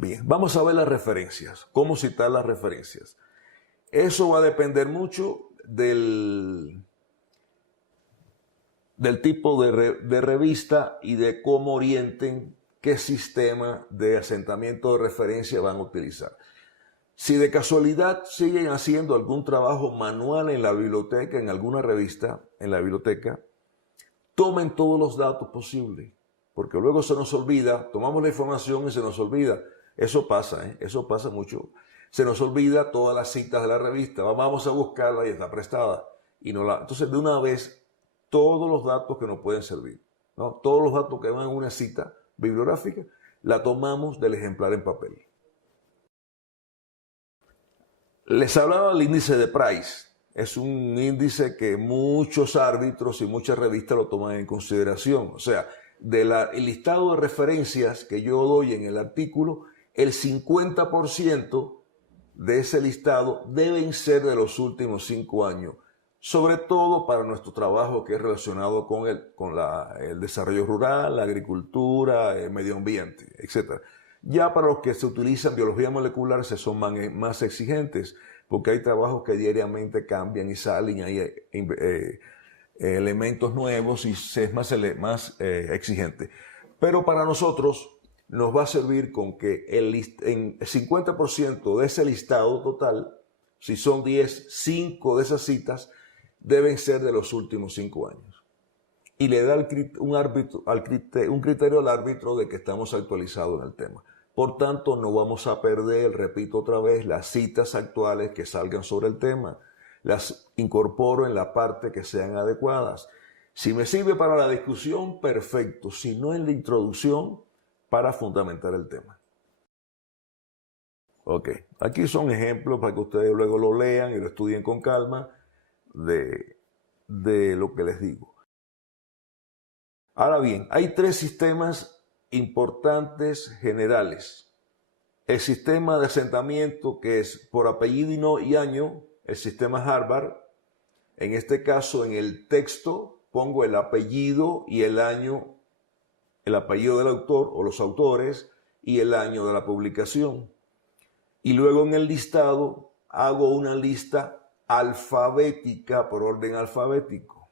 Bien, vamos a ver las referencias. ¿Cómo citar las referencias? Eso va a depender mucho del tipo de revista y de cómo orienten qué sistema de asentamiento de referencia van a utilizar. Si de casualidad siguen haciendo algún trabajo manual en la biblioteca, en alguna revista, en la biblioteca, tomen todos los datos posibles, porque luego se nos olvida, tomamos la información y se nos olvida. Eso pasa, eso pasa mucho. Se nos olvida todas las citas de la revista, vamos a buscarla y está prestada. Entonces, de una vez, todos los datos que nos pueden servir, ¿no? Todos los datos que van en una cita bibliográfica, la tomamos del ejemplar en papel. Les hablaba del índice de Price. Es un índice que muchos árbitros y muchas revistas lo toman en consideración. O sea, el listado de referencias que yo doy en el artículo, el 50% de ese listado deben ser de los últimos 5 años, sobre todo para nuestro trabajo que es relacionado con el desarrollo rural, la agricultura, el medio ambiente, etc. Ya para los que se utilizan biología molecular se son más exigentes, porque hay trabajos que diariamente cambian y salen, hay elementos nuevos y es más exigente. Pero para nosotros nos va a servir con que el 50% de ese listado total, si son 10, 5 de esas citas deben ser de los últimos 5 años. Y le da un criterio al árbitro de que estamos actualizados en el tema. Por tanto, no vamos a perder, repito otra vez, las citas actuales que salgan sobre el tema. Las incorporo en la parte que sean adecuadas. Si me sirve para la discusión, perfecto. Si no, en la introducción, para fundamentar el tema. Ok, aquí son ejemplos para que ustedes luego lo lean y lo estudien con calma de lo que les digo. Ahora bien, hay 3 sistemas importantes generales. El sistema de asentamiento, que es por apellido y año, el sistema Harvard. En este caso, en el texto pongo el apellido y el año, el apellido del autor o los autores y el año de la publicación. Y luego en el listado hago una lista alfabética por orden alfabético.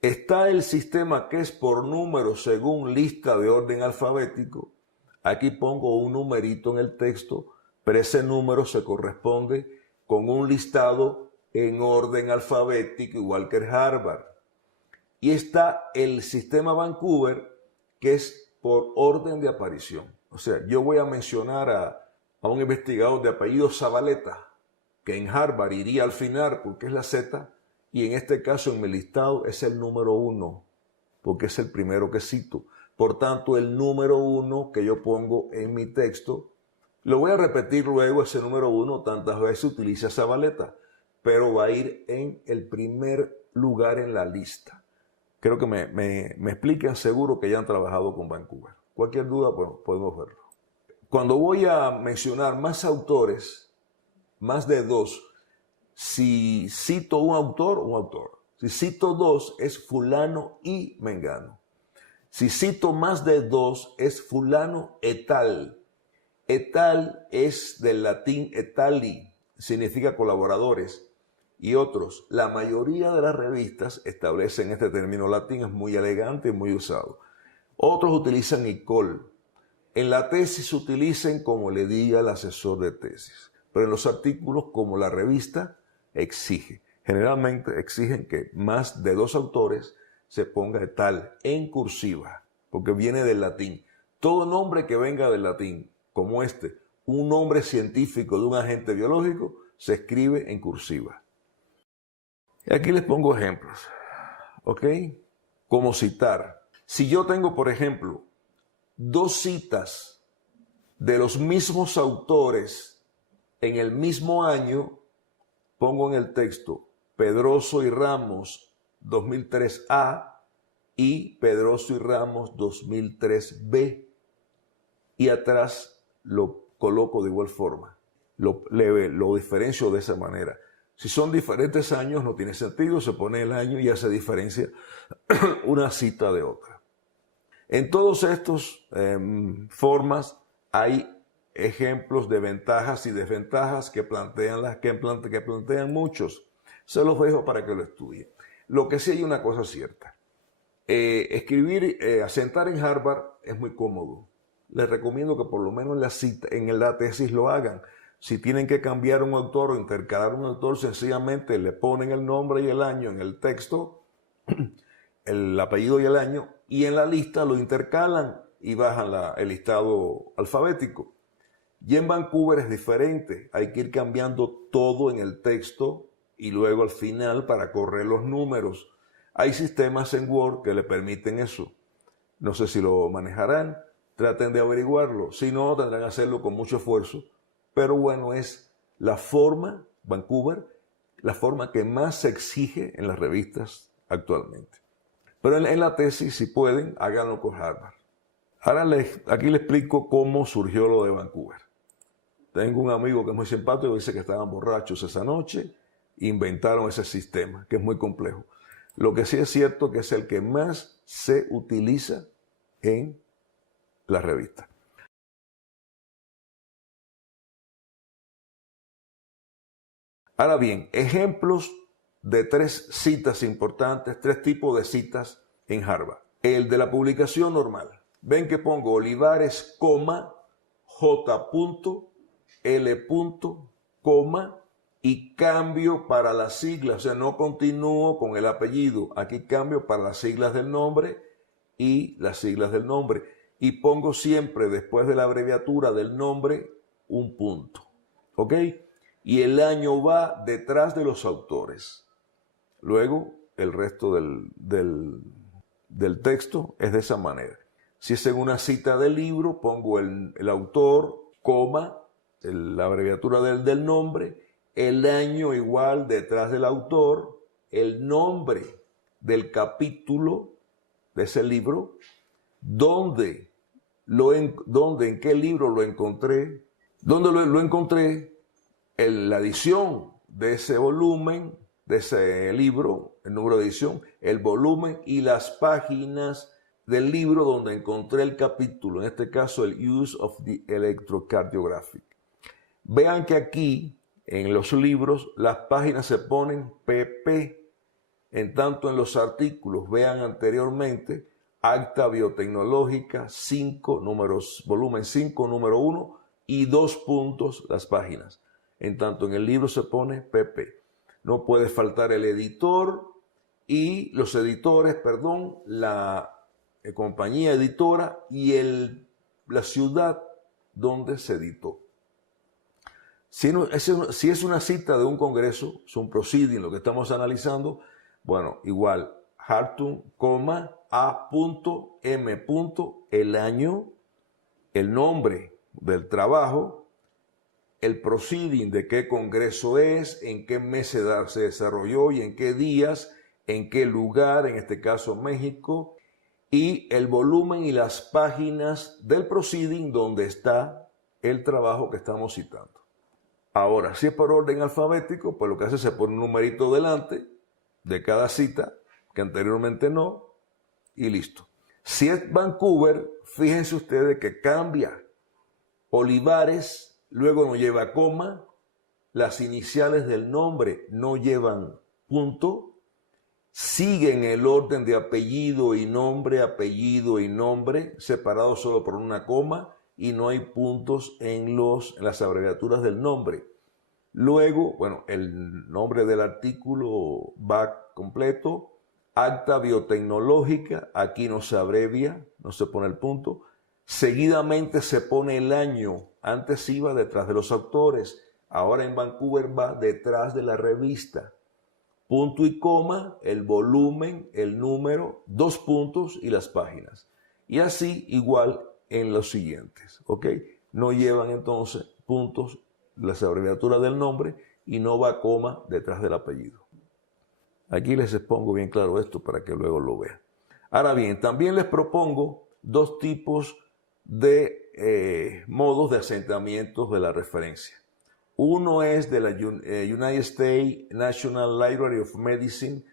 Está el sistema que es por número según lista de orden alfabético. Aquí pongo un numerito en el texto, pero ese número se corresponde con un listado en orden alfabético, igual que el Harvard. Y está el sistema Vancouver, que es por orden de aparición. O sea, yo voy a mencionar a un investigador de apellido Zabaleta, que en Harvard iría al final porque es la Z, y en este caso en mi listado es el número 1, porque es el primero que cito. Por tanto, el número 1 que yo pongo en mi texto, lo voy a repetir luego, ese número 1 tantas veces utiliza Zabaleta, pero va a ir en el primer lugar en la lista. Creo que me expliquen, seguro que ya han trabajado con Vancouver. Cualquier duda, bueno, podemos verlo. Cuando voy a mencionar más autores, más de 2, si cito un autor. Si cito 2, es fulano y mengano. Si cito más de 2, es fulano et al. Et al es del latín etali, significa colaboradores. Y otros, la mayoría de las revistas establecen este término latín, es muy elegante y muy usado. Otros utilizan icol. En la tesis utilicen como le diga el asesor de tesis. Pero en los artículos, como la revista exige, generalmente exigen que más de 2 autores se ponga tal en cursiva, porque viene del latín. Todo nombre que venga del latín, como un nombre científico de un agente biológico, se escribe en cursiva. Y aquí les pongo ejemplos, ¿ok? Como citar. Si yo tengo, por ejemplo, 2 citas de los mismos autores en el mismo año, pongo en el texto Pedroso y Ramos 2003A y Pedroso y Ramos 2003B. Y atrás lo coloco de igual forma. Lo diferencio de esa manera. Si son diferentes años no tiene sentido, se pone el año y ya se diferencia una cita de otra. En todas estas formas hay ejemplos de ventajas y desventajas que plantean muchos. Se los dejo para que lo estudien. Lo que sí hay una cosa cierta. Asentar en Harvard es muy cómodo. Les recomiendo que por lo menos en la tesis lo hagan. Si tienen que cambiar un autor o intercalar un autor, sencillamente le ponen el nombre y el año en el texto, el apellido y el año, y en la lista lo intercalan y bajan el listado alfabético. Y en Vancouver es diferente. Hay que ir cambiando todo en el texto y luego al final para correr los números. Hay sistemas en Word que le permiten eso. No sé si lo manejarán. Traten de averiguarlo. Si no, tendrán que hacerlo con mucho esfuerzo. Pero bueno, es la forma, Vancouver, la forma que más se exige en las revistas actualmente. Pero en la tesis, si pueden, háganlo con Harvard. Ahora aquí les explico cómo surgió lo de Vancouver. Tengo un amigo que es muy simpático, dice que estaban borrachos esa noche, inventaron ese sistema, que es muy complejo. Lo que sí es cierto que es el que más se utiliza en la revista. Ahora bien, ejemplos de 3 citas importantes, 3 tipos de citas en Harvard. El de la publicación normal. Ven que pongo Olivares, J. L. Y cambio para las siglas, o sea, no continúo con el apellido. Aquí cambio para las siglas del nombre y las siglas del nombre. Y pongo siempre después de la abreviatura del nombre un punto. ¿Ok? Y el año va detrás de los autores. Luego, el resto del texto es de esa manera. Si es en una cita del libro, pongo el autor, la abreviatura del nombre, el año igual detrás del autor, el nombre del capítulo de ese libro, en qué libro lo encontré, dónde lo encontré, la edición de ese volumen, de ese libro, el número de edición, el volumen y las páginas del libro donde encontré el capítulo, en este caso el Use of the Electrocardiographic. Vean que aquí en los libros las páginas se ponen pp, en tanto en los artículos, vean anteriormente, Acta Biotecnológica 5, volumen 5, número 1 y 2 puntos las páginas. En tanto en el libro se pone pp. No puede faltar el editor y los editores, la compañía editora y la ciudad donde se editó. Si es una cita de un congreso, es un proceeding lo que estamos analizando, bueno, igual, Hartung, A.M. el año, el nombre del trabajo, el proceeding de qué congreso es, en qué mes se desarrolló y en qué días, en qué lugar, en este caso México, y el volumen y las páginas del proceeding donde está el trabajo que estamos citando. Ahora, si es por orden alfabético, pues lo que hace es se pone un numerito delante de cada cita, que anteriormente no, y listo. Si es Vancouver, fíjense ustedes que cambia. Olivares, luego no lleva coma, las iniciales del nombre no llevan punto, siguen el orden de apellido y nombre, separados solo por una coma, y no hay puntos en las abreviaturas del nombre. Luego, bueno, el nombre del artículo va completo. Acta biotecnológica, aquí no se abrevia, no se pone el punto. Seguidamente se pone el año. Antes iba detrás de los autores, ahora en Vancouver va detrás de la revista. Punto y coma, el volumen, el número, 2 puntos y las páginas. Y así igual en los siguientes, ¿ok? No llevan entonces puntos las abreviaturas del nombre y no va coma detrás del apellido. Aquí les expongo bien claro esto para que luego lo vean. Ahora bien, también les propongo 2 tipos de modos de asentamientos de la referencia. Uno es de la United States National Library of Medicine,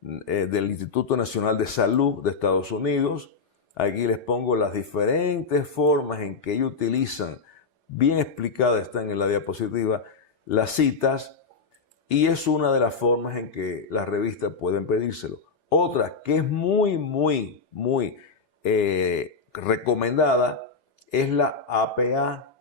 del Instituto Nacional de Salud de Estados Unidos. Aquí les pongo las diferentes formas en que ellos utilizan bien explicada, están en la diapositiva, las citas, y es una de las formas en que las revistas pueden pedírselo. Otra que es muy recomendada es la APA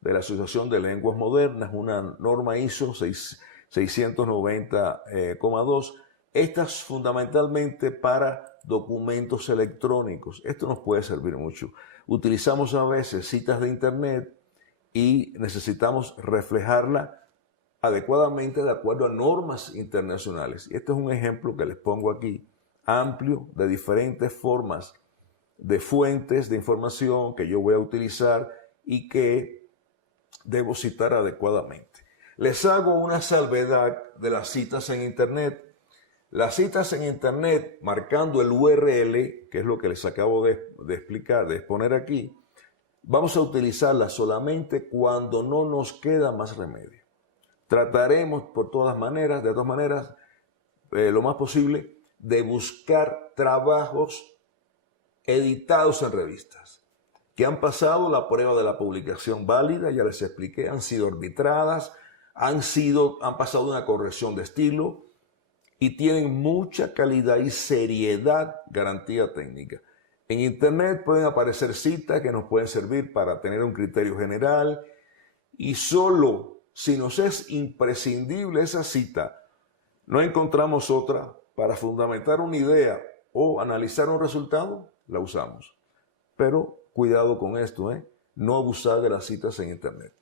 de la Asociación de Lenguas Modernas, una norma ISO 690,2. Esta es fundamentalmente para documentos electrónicos. Esto nos puede servir mucho. Utilizamos a veces citas de internet y necesitamos reflejarla adecuadamente de acuerdo a normas internacionales. Y este es un ejemplo que les pongo aquí, amplio, de diferentes formas de fuentes de información que yo voy a utilizar y que debo citar adecuadamente. Les hago una salvedad de las citas en internet. Las citas en internet, marcando el URL, que es lo que les acabo de explicar, de exponer aquí, vamos a utilizarlas solamente cuando no nos queda más remedio. Trataremos de todas maneras, lo más posible, de buscar trabajos editados en revistas, que han pasado la prueba de la publicación válida, ya les expliqué, han sido arbitradas, han pasado una corrección de estilo y tienen mucha calidad y seriedad, garantía técnica. En internet pueden aparecer citas que nos pueden servir para tener un criterio general y solo si nos es imprescindible esa cita, no encontramos otra para fundamentar una idea o analizar un resultado, la usamos. Pero cuidado con esto, no abusar de las citas en internet.